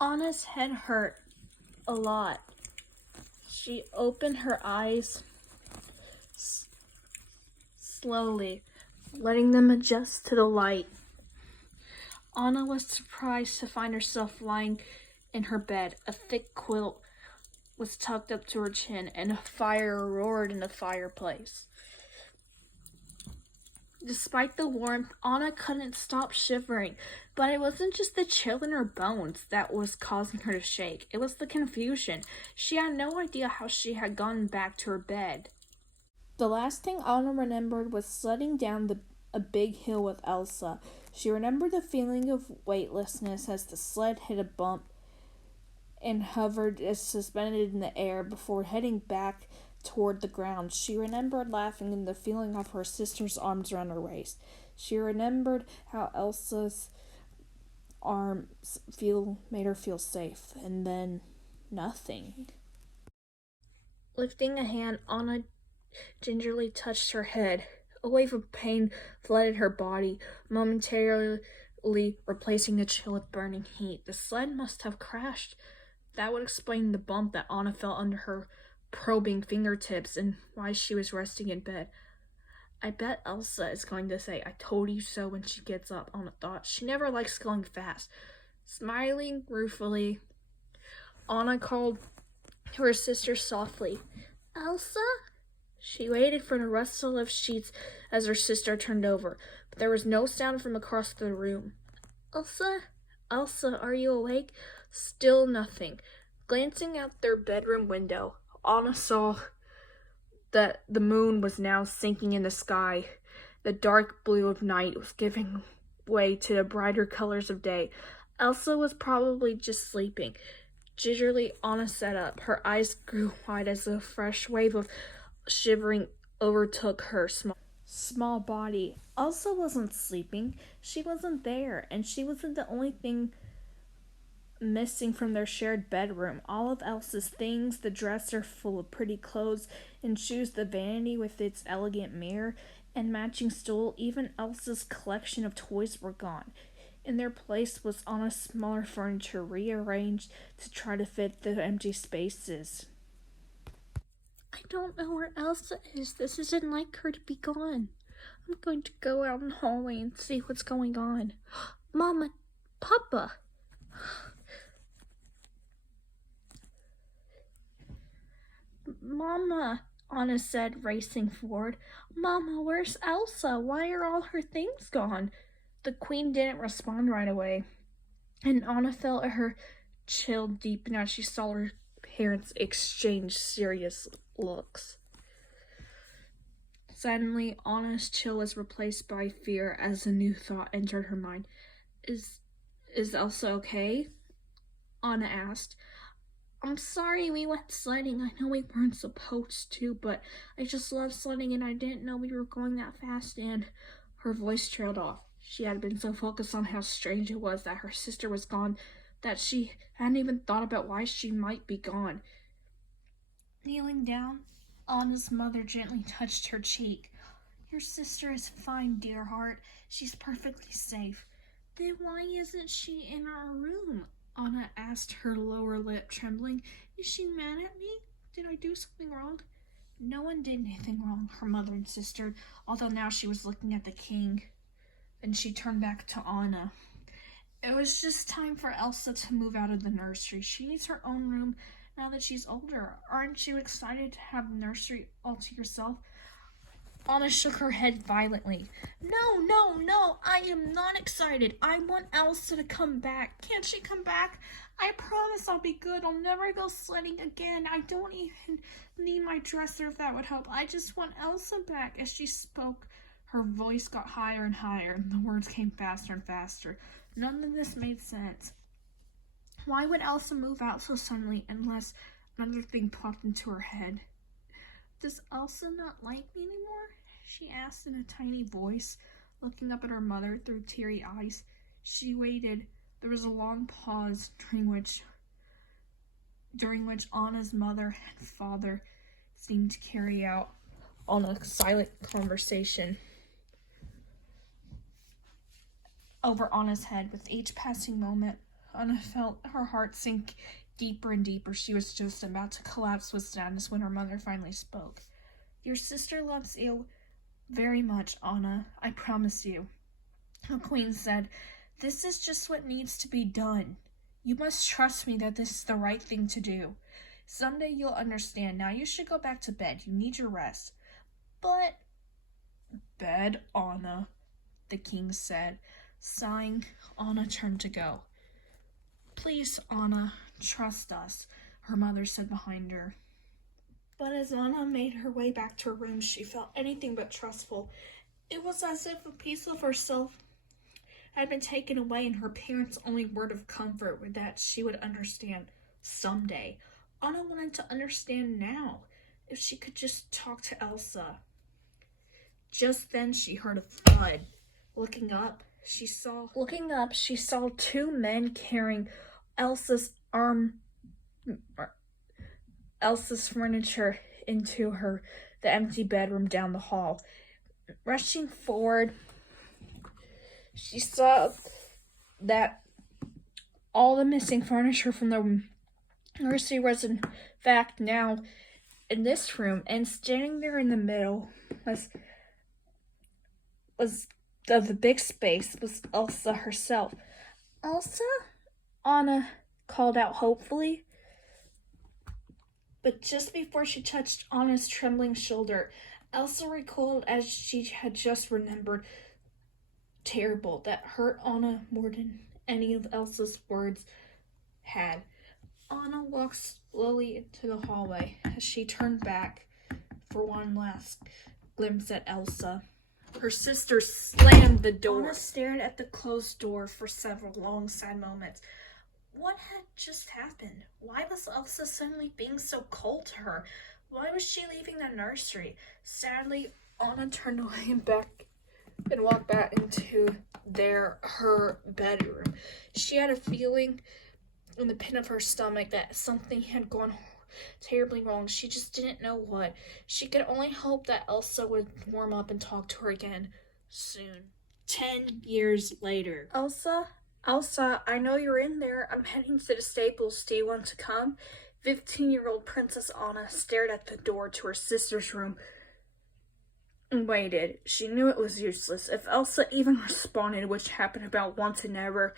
Anna's head hurt a lot. She opened her eyes slowly, letting them adjust to the light. Anna was surprised to find herself lying in her bed. A thick quilt was tucked up to her chin, and a fire roared in the fireplace. Despite the warmth, Anna couldn't stop shivering, but it wasn't just the chill in her bones that was causing her to shake. It was the confusion. She had no idea how she had gone back to her bed. The last thing Anna remembered was sledding down a big hill with Elsa. She remembered the feeling of weightlessness as the sled hit a bump and hovered as suspended in the air before heading back toward the ground. She remembered laughing and the feeling of her sister's arms around her waist. She remembered how Elsa's arms made her feel safe, and then nothing. Lifting a hand, Anna gingerly touched her head. A wave of pain flooded her body, momentarily replacing the chill with burning heat. The sled must have crashed. That would explain the bump that Anna felt under her probing fingertips and why she was resting in bed. I bet Elsa is going to say, "I told you so," when she gets up, Anna thought. She never likes going fast. Smiling ruefully, Anna called to her sister softly. "Elsa?" She waited for the rustle of sheets as her sister turned over, but there was no sound from across the room. "Elsa? Elsa, are you awake?" Still nothing. Glancing out their bedroom window, Anna saw that the moon was now sinking in the sky. The dark blue of night was giving way to the brighter colors of day. Elsa was probably just sleeping. Gingerly, Anna sat up. Her eyes grew wide as a fresh wave of shivering overtook her small body. Elsa wasn't sleeping. She wasn't there, and she wasn't the only thing missing from their shared bedroom. All of Elsa's things, the dresser full of pretty clothes and shoes, the vanity with its elegant mirror and matching stool, even Elsa's collection of toys were gone. In their place was Anna's smaller furniture, rearranged to try to fit the empty spaces. "I don't know where Elsa is. This isn't like her to be gone. I'm going to go out in the hallway and see what's going on. Mama, Papa." "Mama," Anna said, racing forward. "Mama, where's Elsa? Why are all her things gone?" The queen didn't respond right away, and Anna felt her chill deepen as she saw her parents exchange serious looks. Suddenly, Anna's chill was replaced by fear as a new thought entered her mind. Is Elsa okay?" Anna asked. "I'm sorry we went sledding. I know we weren't supposed to, but I just love sledding and I didn't know we were going that fast," and her voice trailed off. She had been so focused on how strange it was that her sister was gone that she hadn't even thought about why she might be gone. Kneeling down, Anna's mother gently touched her cheek. "Your sister is fine, dear heart. She's perfectly safe." "Then why isn't she in our room?" Anna asked, her lower lip trembling. "Is she mad at me? Did I do something wrong?" "No one did anything wrong," her mother insisted, although now she was looking at the king. Then she turned back to Anna. "It was just time for Elsa to move out of the nursery. She needs her own room now that she's older. Aren't you excited to have the nursery all to yourself?" Anna shook her head violently. No, I am not excited. I want Elsa to come back. Can't she come back? I promise I'll be good. I'll never go sledding again. I don't even need my dresser if that would help. I just want Elsa back." As she spoke, her voice got higher and higher, and the words came faster and faster. None of this made sense. Why would Elsa move out so suddenly unless another thing popped into her head? "Does Elsa not like me anymore?" she asked in a tiny voice, looking up at her mother through teary eyes. She waited. There was a long pause during which Anna's mother and father seemed to carry out on a silent conversation over Anna's head. With each passing moment, Anna felt her heart sink deeper and deeper. She was just about to collapse with sadness when her mother finally spoke. Your sister loves you very much, Anna. I promise you. The queen said, this is just what needs to be done. You must trust me that this is the right thing to do. Someday you'll understand. Now you should go back to bed. You need your rest. But... Bed, Anna, the king said. Sighing, Anna turned to go. Please, Anna, trust us, her mother said behind her. But as Anna made her way back to her room, she felt anything but trustful. It was as if a piece of herself had been taken away, and her parents' only word of comfort were that she would understand someday. Anna wanted to understand now, if she could just talk to Elsa. Just then she heard a thud. Looking up, she saw two men carrying Elsa's furniture into the empty bedroom down the hall. Rushing forward, she saw that all the missing furniture from the nursery was in fact now in this room, and standing there in the middle was of the big space was Elsa herself. Elsa? Anna called out hopefully. But just before she touched Anna's trembling shoulder, Elsa recalled, as she had just remembered, terrible, that hurt Anna more than any of Elsa's words had. Anna walked slowly into the hallway as she turned back for one last glimpse at Elsa. Her sister slammed the door. Anna stared at the closed door for several long, sad moments. What had just happened? Why was Elsa suddenly being so cold to her? Why was she leaving the nursery? Sadly, Anna turned away and walked back into her bedroom. She had a feeling in the pit of her stomach that something had gone terribly wrong. She just didn't know what. She could only hope that Elsa would warm up and talk to her again soon. 10 years later. Elsa, I know you're in there. I'm heading to the stables. Do you want to come? 15-year-old Princess Anna stared at the door to her sister's room and waited. She knew it was useless. If Elsa even responded, which happened about once and never,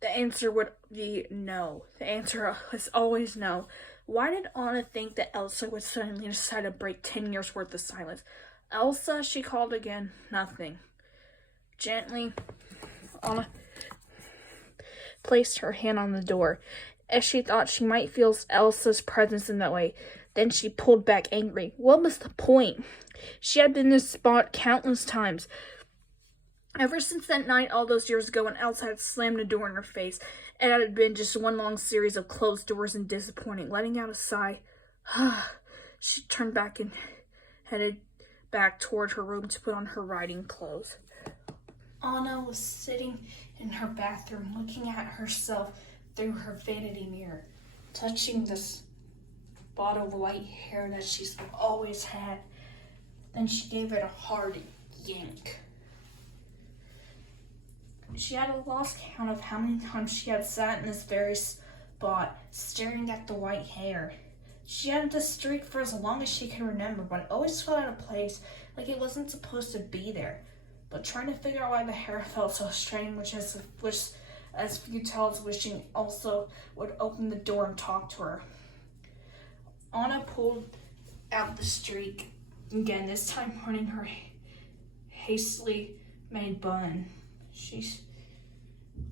the answer would be no. The answer was always no. Why did Anna think that Elsa would suddenly decide to break 10 years' worth of silence? Elsa, she called again. Nothing. Gently, Anna placed her hand on the door, as she thought she might feel Elsa's presence in that way. Then she pulled back angry. What was the point? She had been in this spot countless times. Ever since that night all those years ago when Elsa had slammed a door in her face, it had been just one long series of closed doors and disappointing. Letting out a sigh, she turned back and headed back toward her room to put on her riding clothes. Anna was sitting in her bathroom looking at herself through her vanity mirror, touching this spot of white hair that she's always had. Then she gave it a hard yank. She had lost count of how many times she had sat in this very spot, staring at the white hair. She had this streak for as long as she could remember, but it always felt out of place, like it wasn't supposed to be there. But trying to figure out why the hair felt so strange, which as futile as wishing Elsa would open the door and talk to her. Anna pulled out the streak again, this time running her hastily made bun.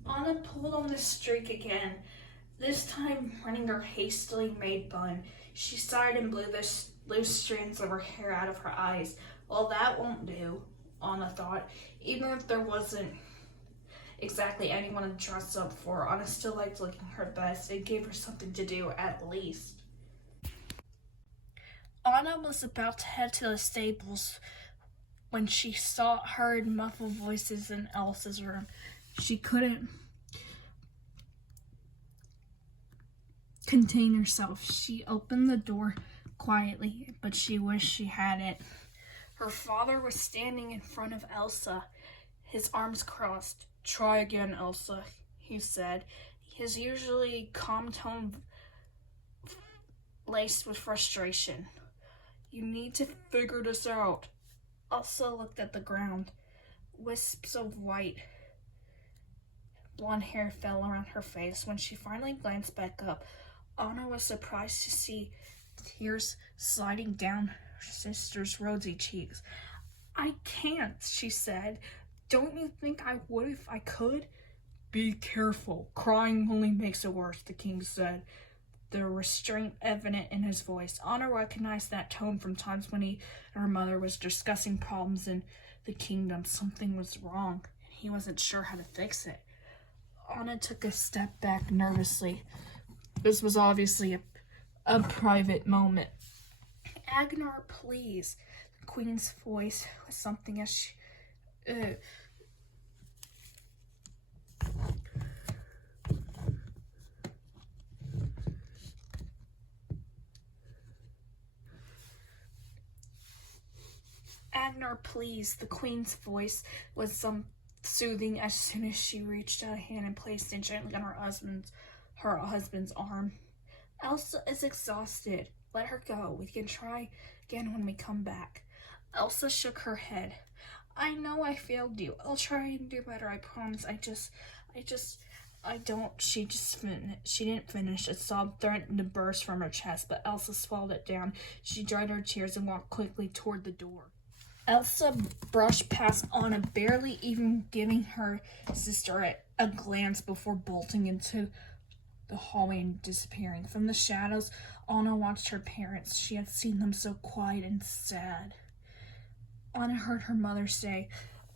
Anna pulled on the streak again, this time running her hastily made bun. She sighed and blew the loose strands of her hair out of her eyes. Well, that won't do, Anna thought. Even if there wasn't exactly anyone to dress up for, Anna still liked looking her best. It gave her something to do, at least. Anna was about to head to the stables when she heard muffled voices in Elsa's room. She couldn't contain herself. She opened the door quietly, but she wished she hadn't. Her father was standing in front of Elsa, his arms crossed. Try again, Elsa, he said, his usually calm tone laced with frustration. You need to figure this out. Elsa looked at the ground. Wisps of white blonde hair fell around her face. When she finally glanced back up, Anna was surprised to see tears sliding down her sister's rosy cheeks. I can't, she said. Don't you think I would if I could? Be careful. Crying only makes it worse, the king said, the restraint evident in his voice. Anna recognized that tone from times when he and her mother was discussing problems in the kingdom. Something was wrong, and he wasn't sure how to fix it. Anna took a step back nervously. This was obviously a private moment. Agnar, please. The queen's voice was something as she... Agnar, please. The queen's voice was soothing as soon as she reached out a hand and placed it gently on her husband's arm. Elsa is exhausted. Let her go. We can try again when we come back. Elsa shook her head. I know I failed you. I'll try and do better, I promise. She didn't finish. A sob threatened to burst from her chest, but Elsa swallowed it down. She dried her tears and walked quickly toward the door. Elsa brushed past Anna, barely even giving her sister a glance before bolting into the hallway and disappearing. From the shadows, Anna watched her parents. She had seen them so quiet and sad. Anna heard her mother say,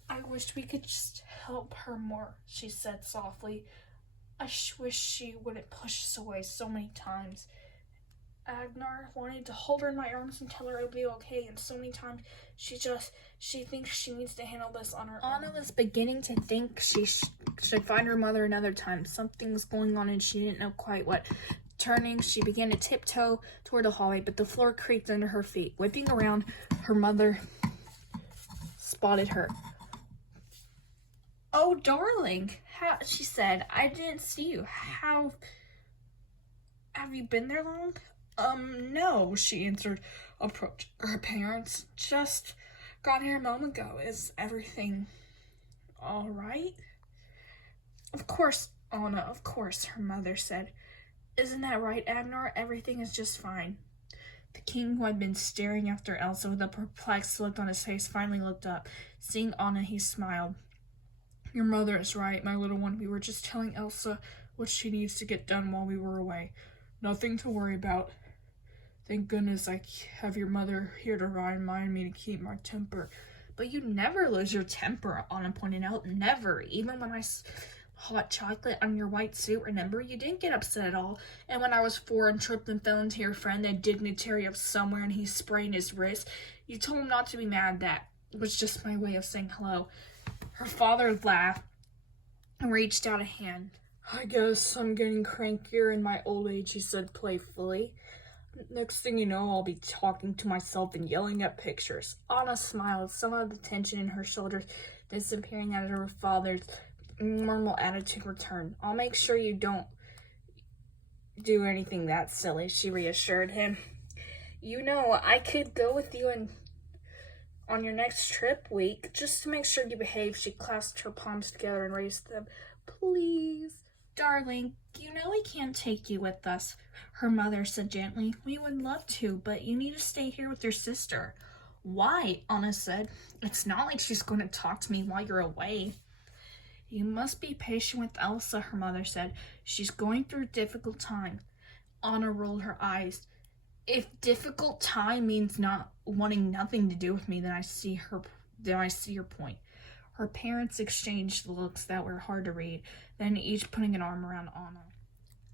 I wish we could just help her more, she said softly. I wish she wouldn't push us away so many times. Agnar wanted to hold her in my arms and tell her it would be okay, and so many times she thinks she needs to handle this on her own. Anna was beginning to think she should find her mother another time. Something was going on and she didn't know quite what. Turning, she began to tiptoe toward the hallway, but the floor creaked under her feet. Whipping around, her mother spotted her. Oh, darling, she said, I didn't see you. Have you been there long? No, she answered, approaching her parents. Just got here a moment ago. Is everything all right? Of course, Anna, of course, her mother said. Isn't that right, Agnar? Everything is just fine. The king, who had been staring after Elsa with a perplexed look on his face, finally looked up. Seeing Anna, he smiled. Your mother is right, my little one. We were just telling Elsa what she needs to get done while we were away. Nothing to worry about. Thank goodness I have your mother here to remind me to keep my temper. But you never lose your temper, Anna pointed out. Never. Even when I hot chocolate on your white suit, remember? You didn't get upset at all. And when I was 4 and tripped and fell into your friend, the dignitary of somewhere, and he sprained his wrist, you told him not to be mad. That was just my way of saying hello. Her father laughed and reached out a hand. I guess I'm getting crankier in my old age, he said playfully. Next thing you know, I'll be talking to myself and yelling at pictures. Anna smiled, some of the tension in her shoulders disappearing as her father's normal attitude returned. I'll make sure you don't do anything that silly, she reassured him. You know, I could go with you on your next trip week, just to make sure you behave. She clasped her palms together and raised them. Please. Darling, you know we can't take you with us, her mother said gently. We would love to, but you need to stay here with your sister. Why? Anna said. It's not like she's going to talk to me while you're away. You must be patient with Elsa, her mother said. She's going through a difficult time. Anna rolled her eyes. If difficult time means not wanting nothing to do with me, then I see your point. Her parents exchanged looks that were hard to read, then each putting an arm around Anna.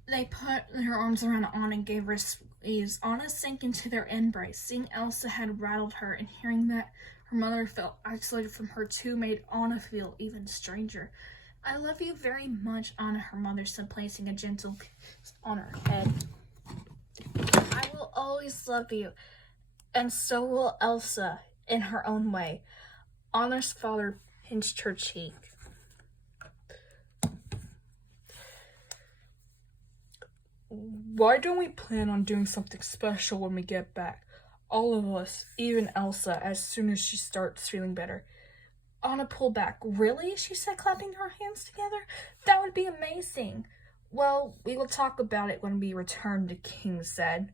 They put their arms around Anna and gave her squeeze. Anna sank into their embrace. Seeing Elsa had rattled her, and hearing that her mother felt isolated from her too made Anna feel even stranger. I love you very much, Anna, her mother said, placing a gentle kiss on her head. I will always love you, and so will Elsa, in her own way. Anna's father pinched her cheek. Why don't we plan on doing something special when we get back? All of us, even Elsa, as soon as she starts feeling better. Anna pulled back. Really? She said, clapping her hands together. That would be amazing. Well, we will talk about it when we return, the king said,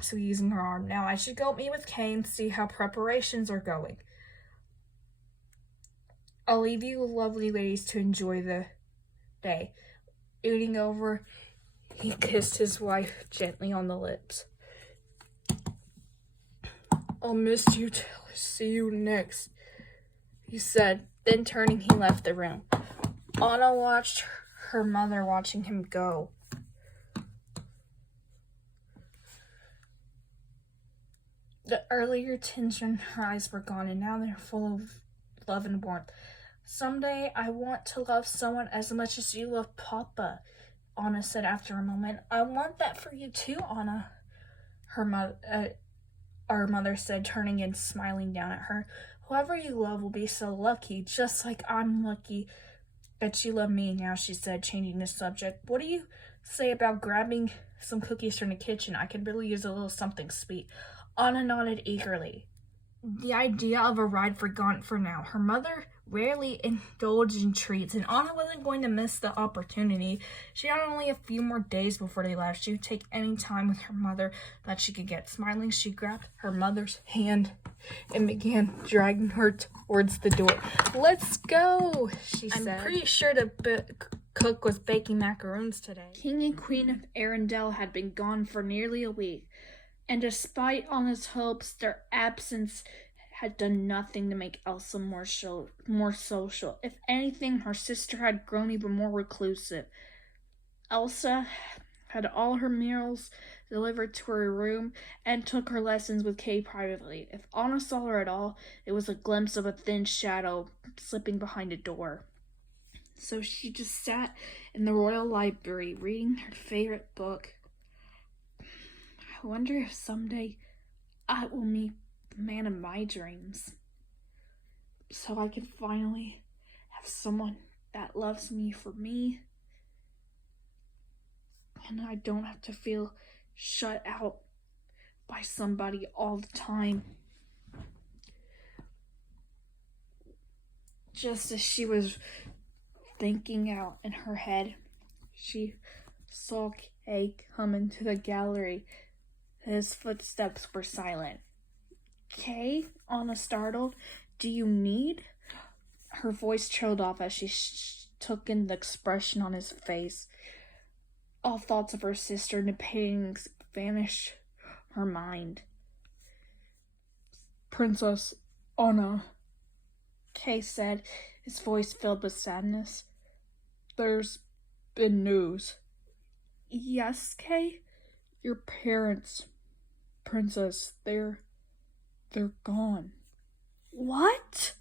squeezing her arm. Now I should go meet with Kay and see how preparations are going. I'll leave you lovely ladies to enjoy the day. Leaning over, he kissed his wife gently on the lips. I'll miss you till I see you next, he said. Then turning, he left the room. Anna watched her mother watching him go. The earlier tension in her eyes were gone, and now they're full of love and warmth. Someday I want to love someone as much as you love Papa, Anna said after a moment. I want that for you too, Anna, our mother said, turning and smiling down at her. Whoever you love will be so lucky, just like I'm lucky that you love me now, she said, changing the subject. What do you say about grabbing some cookies from the kitchen? I could really use a little something sweet. Anna nodded eagerly. The idea of a ride forgotten for now. Her mother rarely indulged in treats, and Anna wasn't going to miss the opportunity. She had only a few more days before they left. She would take any time with her mother that she could get. Smiling, she grabbed her mother's hand and began dragging her towards the door. Let's go, she said. I'm pretty sure the cook was baking macaroons today. King and Queen of Arendelle had been gone for nearly a week, and despite Anna's hopes, their absence had done nothing to make Elsa more social. If anything, her sister had grown even more reclusive. Elsa had all her meals delivered to her room and took her lessons with Kay privately. If Anna saw her at all, it was a glimpse of a thin shadow slipping behind a door. So she just sat in the royal library reading her favorite book. I wonder if someday I will meet the man of my dreams, so I can finally have someone that loves me for me, and I don't have to feel shut out by somebody all the time. Just as she was thinking out in her head, she saw Kay come into the gallery. His footsteps were silent. Kay, Anna startled. Do you need? Her voice trailed off as she took in the expression on his face. All thoughts of her sister and the pangs vanished from her mind. Princess Anna, Kay said, his voice filled with sadness. There's been news. Yes, Kay? Your parents, Princess, they're gone. What?